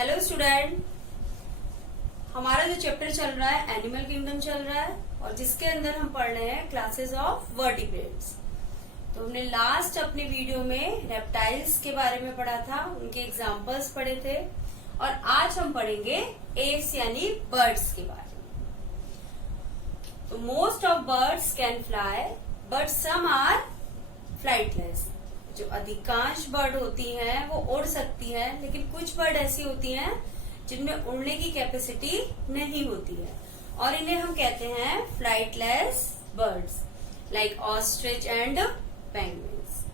Hello student, हमारा जो chapter चल रहा है एनिमल किंगडम चल रहा है और जिसके अंदर हम पढ़ रहे हैं क्लासेस ऑफ वर्टिब्रेट्स। तो हमने लास्ट अपने वीडियो में रेप्टाइल्स के बारे में पढ़ा था, उनके एग्जांपल्स पढ़े थे और आज हम पढ़ेंगे एव्स यानी बर्ड्स के बारे में। तो most of birds can fly but some are flightless. जो अधिकांश बर्ड होती हैं वो उड़ सकती हैं, लेकिन कुछ बर्ड ऐसी होती हैं जिनमें उड़ने की कैपेसिटी नहीं होती है और इन्हें हम कहते हैं flightless birds like ostrich and penguins.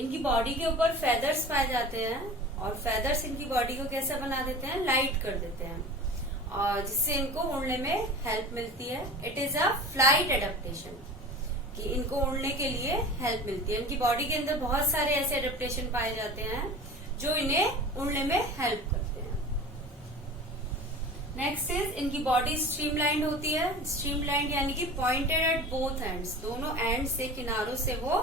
इनकी बॉडी के ऊपर फेदर्स पाए जाते हैं और फेदर्स इनकी बॉडी को कैसा बना देते हैं, लाइट कर देते हैं और जिससे इनको उड़ने में हेल्प मिलती है। It is a flight adaptation कि इनको उड़ने के लिए हेल्प मिलती है। इनकी बॉडी के अंदर बहुत सारे ऐसे एडेप्टेशन पाए जाते हैं जो इन्हें उड़ने में हेल्प करते हैं। नेक्स्ट इज इनकी बॉडी स्ट्रीमलाइंड होती है। स्ट्रीमलाइंड यानी कि पॉइंटेड एट बोथ एंड्स, दोनों एंड से, किनारों से वो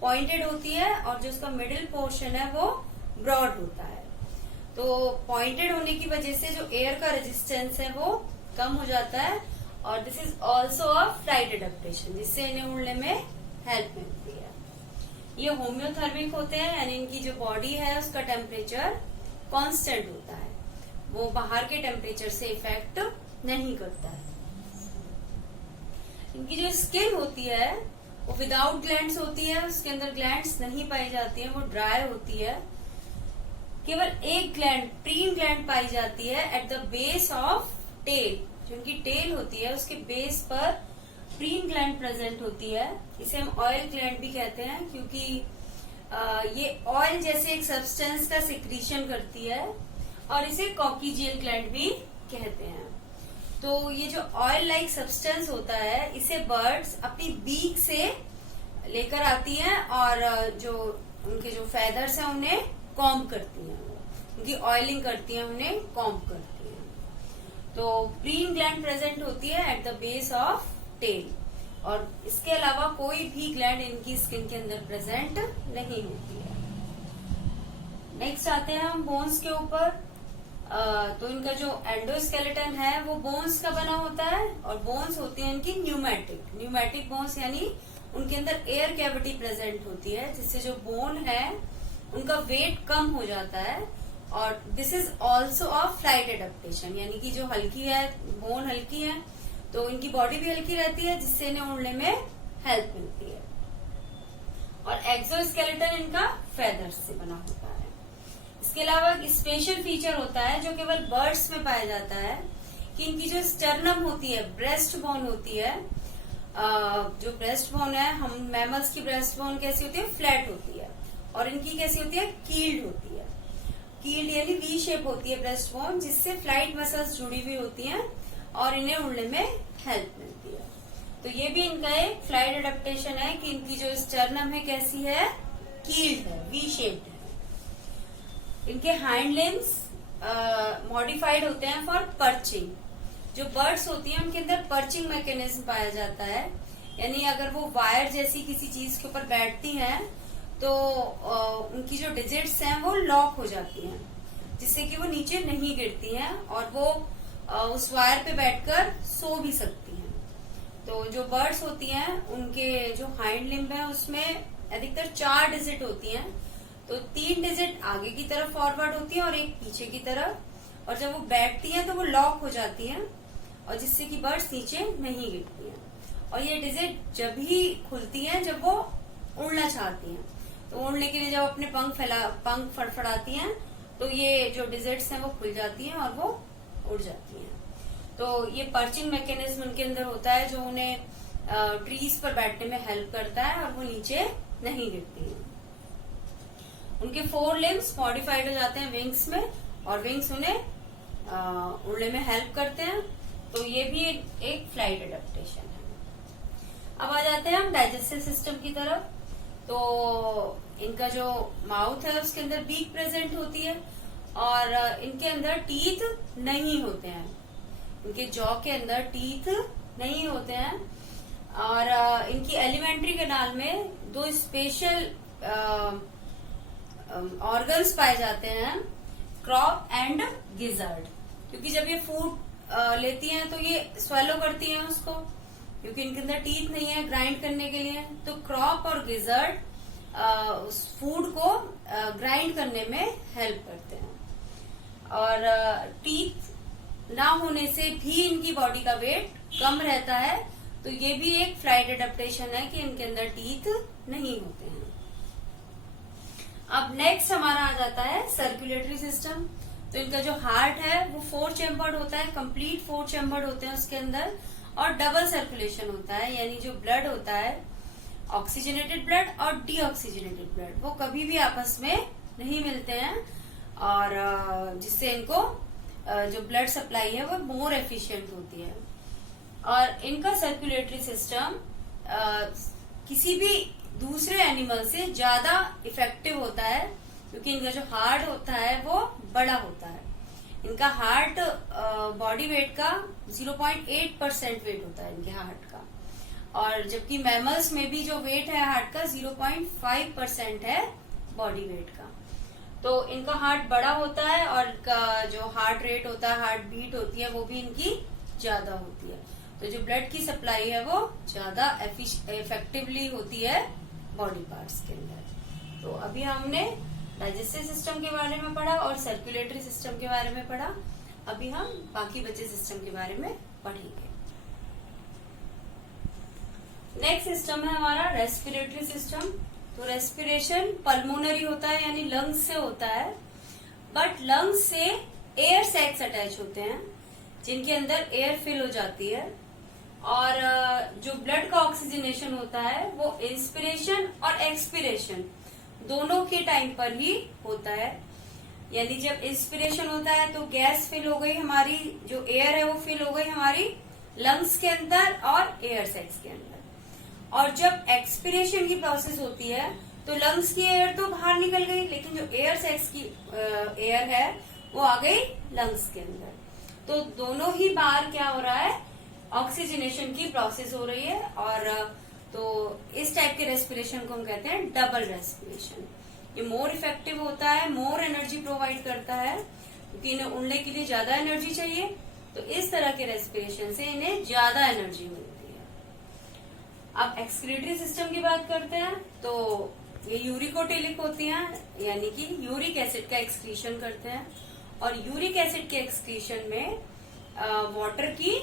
पॉइंटेड होती है और जो उसका मिडिल पोर्शन है वो ब्रॉड होता है। तो पॉइंटेड होने की वजह से जो एयर का रेजिस्टेंस है वो कम हो जाता है और this is also a flight adaptation, जिससे इन्हें उड़ने में हेल्प मिलती है। ये होम्योथर्मिक होते हैं यानी इनकी जो बॉडी है उसका टेम्परेचर कांस्टेंट होता है, वो बाहर के टेम्परेचर से इफेक्ट नहीं करता है। इनकी जो स्किन होती है वो विदाउट ग्लैंड्स होती है, उसके अंदर ग्लैंड्स नहीं पाई जाती है, वो ड्राई होती है। केवल एक ग्लैंड, प्रीन ग्लैंड पाई जाती है at the base of tail. जो उनकी टेल होती है उसके बेस पर प्रीन ग्लैंड प्रेजेंट होती है। इसे हम ऑयल ग्लैंड भी कहते हैं क्योंकि ये ऑयल जैसे एक सब्सटेंस का सिक्रीशन करती है और इसे कॉकीजियल ग्लैंड भी कहते हैं। तो ये जो ऑयल लाइक सब्सटेंस होता है इसे बर्ड्स अपनी बीक से लेकर आती हैं और जो उनके जो फेदर्स हैं उन्हें कॉम्ब करती हैं, उनकी ऑयलिंग करती हैं, उन्हें कॉम्ब करती हैं। तो प्रीन ग्लैंड प्रेजेंट होती है at the base of tail और इसके अलावा कोई भी ग्लैंड इनकी स्किन के अंदर प्रेजेंट नहीं होती है। नेक्स्ट आते हैं हम बोन्स के ऊपर। तो इनका जो एंडोस्केलेटन है वो बोन्स का बना होता है और बोन्स होती है इनकी न्यूमेटिक बोन्स, यानी उनके अंदर एयर कैविटी प्रेजेंट होती है जिससे जो बोन है उनका वेट कम हो जाता है और this is also a flight adaptation, यानी कि जो हल्की है, बोन हल्की है तो इनकी बॉडी भी हल्की रहती है जिससे इन्हें उड़ने में हेल्प मिलती है। और एक्सोस्केलेटन इनका फेदर्स से बना होता है। इसके अलावा एक स्पेशल फीचर होता है जो केवल बर्ड्स में पाया जाता है कि इनकी जो स्टर्नम होती है, ब्रेस्ट बोन होती है, जो ब्रेस्ट बोन है, हम मैमल्स की ब्रेस्ट बोन कैसी होती है, फ्लैट होती है और इनकी कैसी होती है, कील्ड होती है। कील्ड यानी वी शेप होती है ब्रेस्ट बोन, जिससे फ्लाइट मसल्स जुड़ी हुई होती हैं और इन्हें उड़ने में हेल्प मिलती है। तो ये भी इनका एक फ्लाइट एडेप्टेशन है कि इनकी जो स्टर्नम है कैसी है, कील्ड है, वी शेप्ड है। इनके हाइंड लिम्स मॉडिफाइड होते हैं फॉर पर्चिंग। जो बर्ड्स होती हैं उनके अंदर पर्चिंग मैकेनिज्म पाया जाता है, यानी अगर वो वायर जैसी किसी चीज के ऊपर बैठती हैं तो उनकी जो डिजिट्स हैं वो लॉक हो जाती हैं जिससे कि वो नीचे नहीं गिरती हैं और वो उस वायर पे बैठकर सो भी सकती हैं। तो जो बर्ड्स होती हैं उनके जो हाइंड लिम्ब है उसमें अधिकतर 4 डिजिट होती हैं। तो 3 डिजिट आगे की तरफ फॉरवर्ड होती है और एक पीछे की तरफ, और जब वो बैठती हैं तो वो लॉक हो जाती हैं और जिससे कि बर्ड्स नीचे नहीं गिरती हैं। और ये डिजिट जब ही खुलती हैं जब वो उड़ना चाहती हैं। तो उड़ने के लिए जब अपने पंख फड़फड़ाती हैं तो ये जो डिजिट्स हैं वो खुल जाती हैं और वो उड़ जाती हैं। तो ये पर्चिंग मैकेनिज्म उनके अंदर होता है जो उन्हें ट्रीज पर बैठने में हेल्प करता है और वो नीचे नहीं गिरती हैं। उनके 4 लिम्स मॉडिफाइड हो जाते हैं विंग्स में और विंग्स उन्हें उड़ने में हेल्प करते हैं। तो ये भी एक फ्लाइट एडेप्टेशन है। अब आ जाते हैं हम डाइजेस्टिव सिस्टम की तरफ। तो इनका जो माउथ है उसके अंदर बीक प्रेजेंट होती है और इनके अंदर टीथ नहीं होते हैं, इनके जॉ के अंदर टीथ नहीं होते हैं और इनकी एलिमेंट्री कैनाल में 2 स्पेशल ऑर्गन्स पाए जाते हैं क्रॉप एंड गिजर्ड, क्योंकि जब ये फूड लेती हैं तो ये स्वेलो करती हैं उसको, क्योंकि इनके अंदर टीथ नहीं है ग्राइंड करने के लिए। तो क्रॉप और गिजर्ड उस फूड को ग्राइंड करने में हेल्प करते हैं। और टीथ ना होने से भी इनकी बॉडी का वेट कम रहता है, तो ये भी एक फ्लाइट एडेप्टेशन है कि इनके अंदर टीथ नहीं होते हैं। अब नेक्स्ट हमारा आ जाता है सर्कुलेटरी सिस्टम। तो इनका जो हार्ट है वो 4 चैम्बर्ड होता है, कंप्लीट 4 चैम्बर्ड होते हैं उसके अंदर, और डबल सर्कुलेशन होता है, यानी जो ब्लड होता है ऑक्सीजनेटेड ब्लड और डीऑक्सीजनेटेड ब्लड वो कभी भी आपस में नहीं मिलते हैं, और जिससे इनको जो ब्लड सप्लाई है वो मोर एफिशिएंट होती है। और इनका सर्कुलेटरी सिस्टम किसी भी दूसरे एनिमल से ज्यादा इफेक्टिव होता है, क्योंकि इनका जो हार्ट होता है वो बड़ा होता है। इनका हार्ट बॉडी वेट का 0.8% वेट होता है इनके हार्ट का, और जबकि मैमल्स में भी जो वेट है हार्ट का 0.5% है बॉडी वेट का। तो इनका हार्ट बड़ा होता है, और इनका जो हार्ट रेट होता है, हार्ट बीट होती है, वो भी इनकी ज्यादा होती है। तो जो ब्लड की सप्लाई है वो ज्यादा इफेक्टिवली होती है बॉडी पार्ट्स के अंदर। तो अभी हमने डाइजेस्टिव सिस्टम के बारे में पढ़ा और सर्कुलेटरी सिस्टम के बारे में पढ़ा। अभी हम बाकी बचे सिस्टम के बारे में पढ़ेंगे। नेक्स्ट सिस्टम है हमारा रेस्पिरेटरी सिस्टम। तो रेस्पिरेशन पल्मोनरी होता है, यानी लंग्स से होता है, बट लंग्स से एयर सैक्स अटैच होते हैं जिनके अंदर एयर फिल हो जाती है, और जो ब्लड का ऑक्सीजनेशन होता है वो इंस्पिरेशन और एक्सपिरेशन दोनों के टाइम पर ही होता है। यानी जब इंस्पिरेशन होता है तो गैस फिल हो गई, हमारी जो एयर है वो फिल हो गई हमारी लंग्स के अंदर और एयर सैक्स के अंदर, और जब एक्सपिरेशन की प्रोसेस होती है तो लंग्स की एयर तो बाहर निकल गई, लेकिन जो एयर सैक्स की एयर है वो आ गई लंग्स के अंदर। तो दोनों ही बार क्या हो रहा है, ऑक्सीजनेशन की प्रोसेस हो रही है। और तो इस टाइप के रेस्पिरेशन को हम कहते हैं डबल रेस्पिरेशन। ये मोर इफेक्टिव होता है, मोर एनर्जी प्रोवाइड करता है, क्योंकि इन्हें उड़ने के लिए ज्यादा एनर्जी चाहिए। तो इस तरह के रेस्पिरेशन से इन्हें ज्यादा एनर्जी मिलती है। अब एक्सक्रीटरी सिस्टम की बात करते हैं। तो ये यूरिकोटेलिक होती हैं, यानी कि यूरिक एसिड का एक्सक्रीशन करते हैं, और यूरिक एसिड के एक्सक्रीशन में वाटर की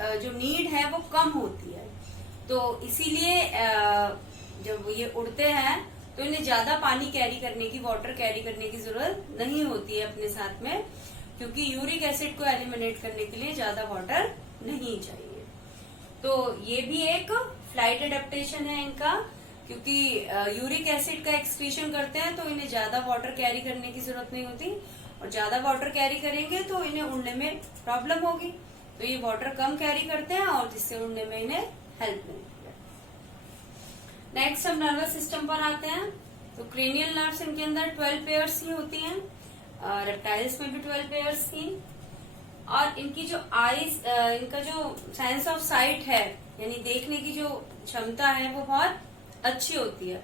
जो नीड है वो कम होती है। तो इसीलिए जब ये उड़ते हैं तो इन्हें ज्यादा पानी कैरी करने की, वाटर कैरी करने की जरूरत नहीं होती है अपने साथ में, क्योंकि यूरिक एसिड को एलिमिनेट करने के लिए ज्यादा वाटर नहीं चाहिए। तो ये भी एक फ्लाइट एडेप्टेशन है इनका, क्योंकि यूरिक एसिड का एक्सक्रीशन करते हैं तो इन्हें ज्यादा वाटर कैरी करने की जरूरत नहीं होती, और ज्यादा वाटर कैरी करेंगे तो इन्हें उड़ने में प्रॉब्लम होगी। तो ये वाटर कम कैरी करते हैं और जिससे उड़ने में इन्हें हेल्प मिलती है। नेक्स्ट हम नर्वस सिस्टम पर आते हैं। तो क्रेनियल नर्व्स इनके अंदर 12 पेयर्स की होती हैं, रेप्टाइल्स में भी 12 पेयर्स थी। और इनकी जो आईज, इनका जो सेंस ऑफ साइट है, यानी देखने की जो क्षमता है वो बहुत अच्छी होती है।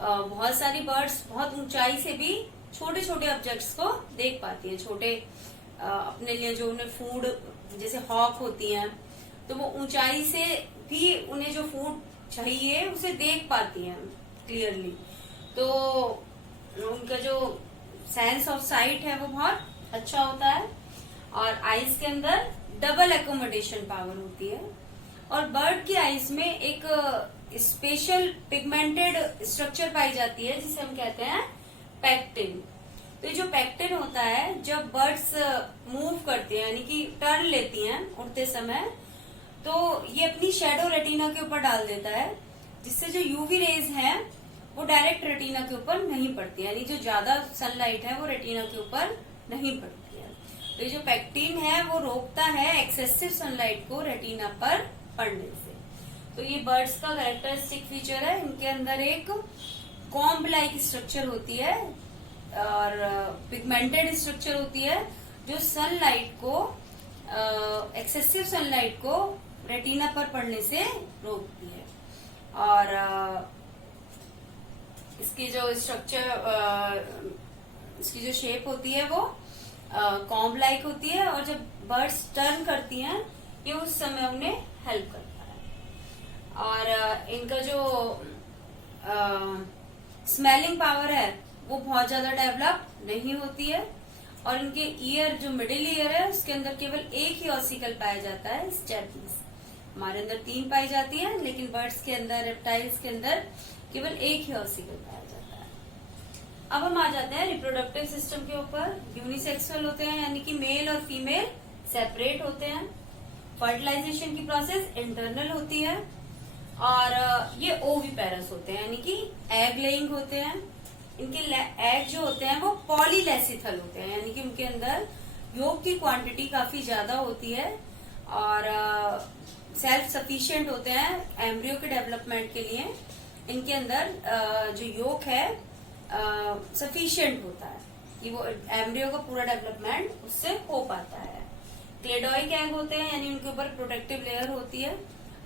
बहुत सारी बर्ड्स बहुत ऊंचाई से भी छोटे छोटे ऑब्जेक्ट्स को देख पाती हैं। छोटे अपने लिए जो उन्हें फूड, जैसे हॉक होती हैं, तो वो ऊंचाई से भी उन्हें जो फूड चाहिए उसे देख पाती हैं क्लियरली। तो उनका जो सेंस ऑफ साइट है वो बहुत अच्छा होता है। और आईज के अंदर डबल एकोमोडेशन पावर होती है। और बर्ड की आईज में एक स्पेशल पिगमेंटेड स्ट्रक्चर पाई जाती है जिसे हम कहते हैं पैक्टिन। तो ये जो पैक्टिन होता है, जब बर्ड्स मूव करती हैं, यानी कि टर्न लेती हैं उड़ते समय, तो ये अपनी शेडो रेटिना के ऊपर डाल देता है, जिससे जो यूवी रेज हैं वो डायरेक्ट रेटिना के ऊपर नहीं पड़ती, यानी जो ज्यादा सनलाइट है वो रेटिना के ऊपर नहीं पड़ती है। तो ये जो पैक्टिन है वो रोकता है एक्सेसिव सनलाइट को रेटिना पर पड़ने से। तो ये बर्ड्स का कैरेक्टरिस्टिक फीचर है। इनके अंदर एक कॉम्ब लाइक स्ट्रक्चर होती है और पिगमेंटेड स्ट्रक्चर होती है, जो सनलाइट को, एक्सेसिव सनलाइट को रेटिना पर पड़ने से रोकती है। और इसकी जो स्ट्रक्चर, इसकी जो शेप होती है वो कॉम्ब लाइक होती है, और जब बर्ड्स टर्न करती हैं ये उस समय उन्हें हेल्प करता है। और इनका जो स्मेलिंग पावर है वो बहुत ज्यादा डेवलप नहीं होती है, और इनके ईयर जो मिडिल ईयर है उसके अंदर केवल एक ही ऑसिकल पाया जाता है, स्टेपीज। हमारे अंदर 3 पाई जाती है, लेकिन बर्ड्स के अंदर, रेप्टाइल्स के अंदर केवल एक ही ऑसिकल पाया जाता है। अब हम आ जाते हैं रिप्रोडक्टिव सिस्टम के ऊपर। यूनिसेक्सुअल होते हैं, यानी कि मेल और फीमेल सेपरेट होते हैं। फर्टिलाइजेशन की प्रोसेस इंटरनल होती है, और ये ओविपेरस होते हैं, यानी कि एग लेइंग होते हैं। इनके एग जो होते हैं वो पॉलीलेसिथल होते हैं, यानी कि उनके अंदर योग की क्वांटिटी काफी ज्यादा होती है, और सेल्फ सफिशिएंट होते हैं एम्ब्रियो के डेवलपमेंट के लिए। इनके अंदर जो योग है सफिशिएंट होता है कि वो एम्ब्रियो का पूरा डेवलपमेंट उससे हो पाता है। क्लेडोइक एग होते हैं, यानी उनके ऊपर प्रोटेक्टिव लेयर होती है,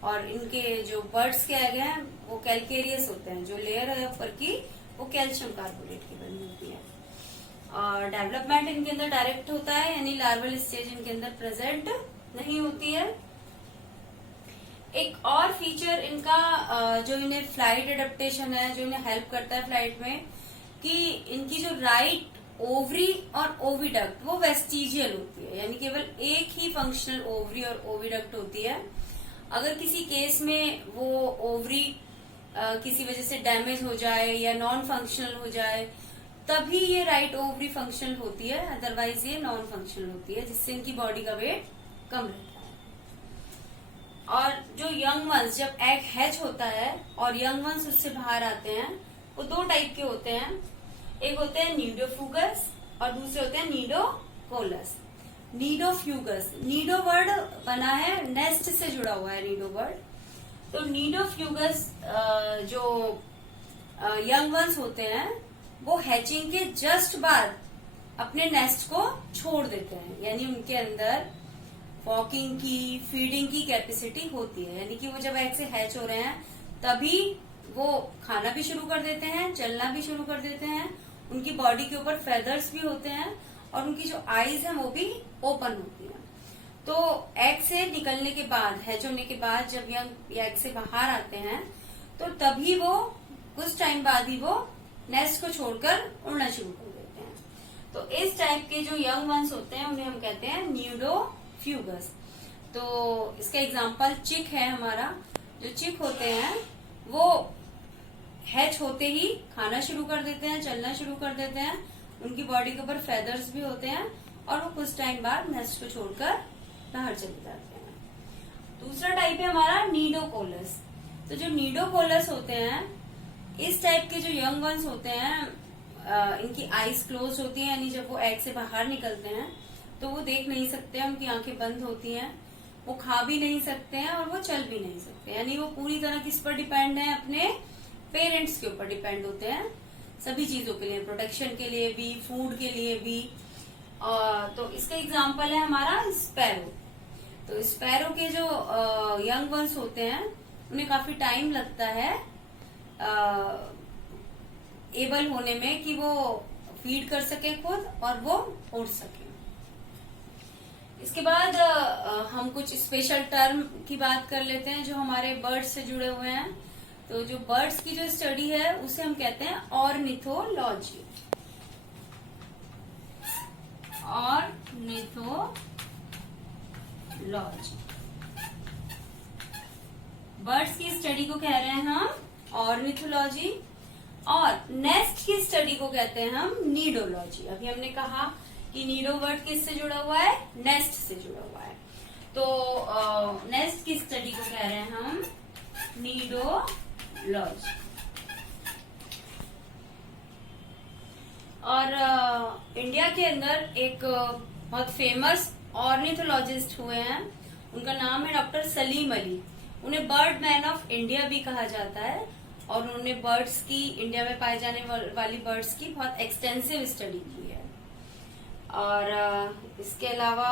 और इनके जो बर्ड्स के एग हैं वो कैलकेरियस होते हैं, जो लेयर है ऊपर की वो कैल्शियम कार्बोनेट की बनी होती है। और डेवलपमेंट इनके अंदर डायरेक्ट होता है, यानी लार्वल स्टेज इनके अंदर प्रेजेंट नहीं होती है। एक और फीचर इनका जो इन्हें फ्लाइट एडेप्टेशन है, जो इन्हें हेल्प करता है फ्लाइट में, कि इनकी जो राइट ओवरी और ओविडक्ट वो वेस्टिजियल होती है, यानी केवल एक ही फंक्शनल ओवरी और ओविडक्ट होती है। अगर किसी केस में वो ओवरी किसी वजह से डैमेज हो जाए या नॉन फंक्शनल हो जाए, तभी ये राइट ओवरी फंक्शनल होती है, अदरवाइज ये नॉन फंक्शनल होती है, जिससे इनकी बॉडी का वेट कम रहता है। और जो यंग वंस, जब एग हैच होता है और यंग वंस उससे बाहर आते हैं, वो 2 टाइप के होते हैं। एक होते हैं नीडोफ्यूगस और दूसरे होते हैं नीडोकोलस। नीडोफ्यूगस, नीडो वर्ड बना है, नेस्ट से जुड़ा हुआ है नीडो वर्ड। तो नीडोफ्यूगस जो यंग वंस होते हैं वो हैचिंग के जस्ट बाद अपने नेस्ट को छोड़ देते हैं, यानी उनके अंदर वॉकिंग की, फीडिंग की कैपेसिटी होती है, यानी कि वो जब एग से हैच हो रहे हैं तभी वो खाना भी शुरू कर देते हैं, चलना भी शुरू कर देते हैं। उनकी बॉडी के ऊपर फेदर्स भी होते हैं, और उनकी जो आईज है वो भी ओपन होती है। तो एग से निकलने के बाद, हैच होने के बाद, जब यंग एग से बाहर आते हैं तो तभी वो कुछ टाइम बाद ही वो नेस्ट को छोड़कर उड़ना शुरू कर देते हैं। तो इस टाइप के जो यंग वंस होते हैं उन्हें हम कहते हैं नीडोफ्यूगस। तो इसका एग्जांपल चिक है हमारा। जो चिक होते हैं वो हैच होते ही खाना शुरू कर देते हैं, चलना शुरू कर देते हैं, उनकी बॉडी के ऊपर फेदर्स भी होते हैं, और वो कुछ टाइम बाद नेस्ट को छोड़कर बाहर चले जाते हैं। दूसरा टाइप है हमारा नीडोकोलस। तो जो नीडोकोलस होते हैं, इस टाइप के जो यंग वंस होते हैं, इनकी आईज क्लोज होती हैं, यानी जब वो एग से बाहर निकलते हैं तो वो देख नहीं सकते हैं, उनकी आंखें बंद होती हैं, वो खा भी नहीं सकते हैं और वो चल भी नहीं सकते, यानी वो पूरी तरह किस पर डिपेंड है, अपने पेरेंट्स के ऊपर डिपेंड होते हैं सभी चीजों के लिए, प्रोटेक्शन के लिए भी, फूड के लिए भी। तो इसका एग्जाम्पल है हमारा स्पैरो। तो स्पैरो के जो यंग वंस होते हैं उन्हें काफी टाइम लगता है एबल होने में कि वो फीड कर सके खुद और वो उड़ सके। इसके बाद हम कुछ स्पेशल टर्म की बात कर लेते हैं जो हमारे बर्ड्स से जुड़े हुए हैं। तो जो बर्ड्स की जो स्टडी है उसे हम कहते हैं ऑर्निथोलॉजी। ऑर्निथोलॉजी बर्ड्स की स्टडी को कह रहे हैं हम ऑर्निथोलॉजी, और नेस्ट की स्टडी को कहते हैं हम नीडोलॉजी। अभी हमने कहा कि नीडो वर्ड किससे जुड़ा हुआ है, नेस्ट से जुड़ा हुआ है। तो नेस्ट की स्टडी को कह रहे हैं हम नीडोलॉजी। और इंडिया के अंदर एक बहुत फेमस ऑर्निथोलॉजिस्ट हुए हैं, उनका नाम है डॉक्टर सलीम अली। उन्हें बर्ड मैन ऑफ इंडिया भी कहा जाता है, और उन्होंने बर्ड्स की, इंडिया में पाए जाने वाली बर्ड्स की बहुत एक्सटेंसिव स्टडी की है। और इसके अलावा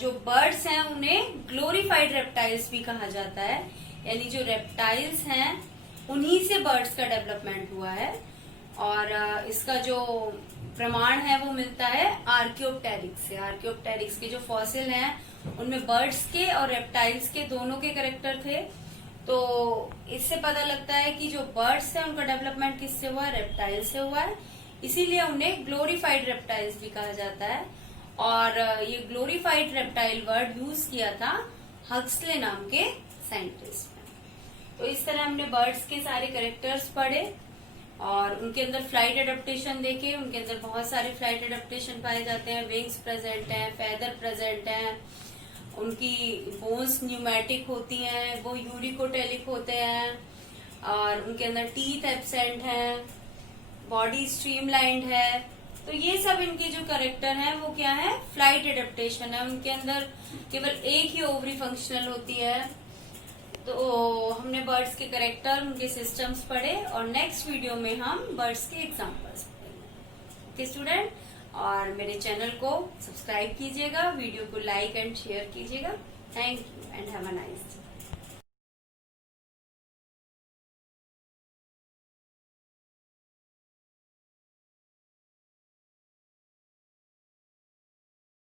जो बर्ड्स हैं उन्हें ग्लोरीफाइड रेप्टाइल्स भी कहा जाता है, यानी जो रेप्टाइल्स हैं उन्हीं से बर्ड्स का डेवलपमेंट हुआ है। और इसका जो प्रमाण है वो मिलता है आर्कियोप्टेरिक्स से। आर्कियोप्टेरिक्स के जो फॉसिल हैं उनमें बर्ड्स के और रेप्टाइल्स के दोनों के कैरेक्टर थे। तो इससे पता लगता है कि जो बर्ड्स हैं उनका डेवलपमेंट किससे हुआ है, रेप्टाइल से हुआ है। इसीलिए उन्हें ग्लोरीफाइड रेप्टाइल्स भी कहा जाता है। और ये ग्लोरीफाइड रेप्टाइल वर्ड यूज किया था हक्सले नाम के साइंटिस्ट ने। तो इस तरह हमने बर्ड्स के सारे कैरेक्टर्स पढ़े और उनके अंदर फ्लाइट एडेप्टेशन देखे। उनके अंदर बहुत सारे फ्लाइट एडेप्टेशन पाए जाते हैं। विंग्स प्रेजेंट हैं, फेदर प्रेजेंट हैं, उनकी बोन्स न्यूमेटिक होती हैं, वो यूरिकोटेलिक होते हैं, और उनके अंदर टीथ एब्सेंट हैं, बॉडी स्ट्रीमलाइंड है। तो ये सब इनके जो कैरेक्टर हैं वो क्या है, फ्लाइट एडेप्टेशन है। उनके अंदर केवल एक ही ओवरी फंक्शनल होती है। तो हमने बर्ड्स के कैरेक्टर, उनके सिस्टम्स पढ़े और नेक्स्ट वीडियो में हम बर्ड्स के एग्जांपल्स पढ़ेंगे। ओके स्टूडेंट, और मेरे चैनल को सब्सक्राइब कीजिएगा, वीडियो को लाइक एंड शेयर कीजिएगा। Thank you and have a nice day.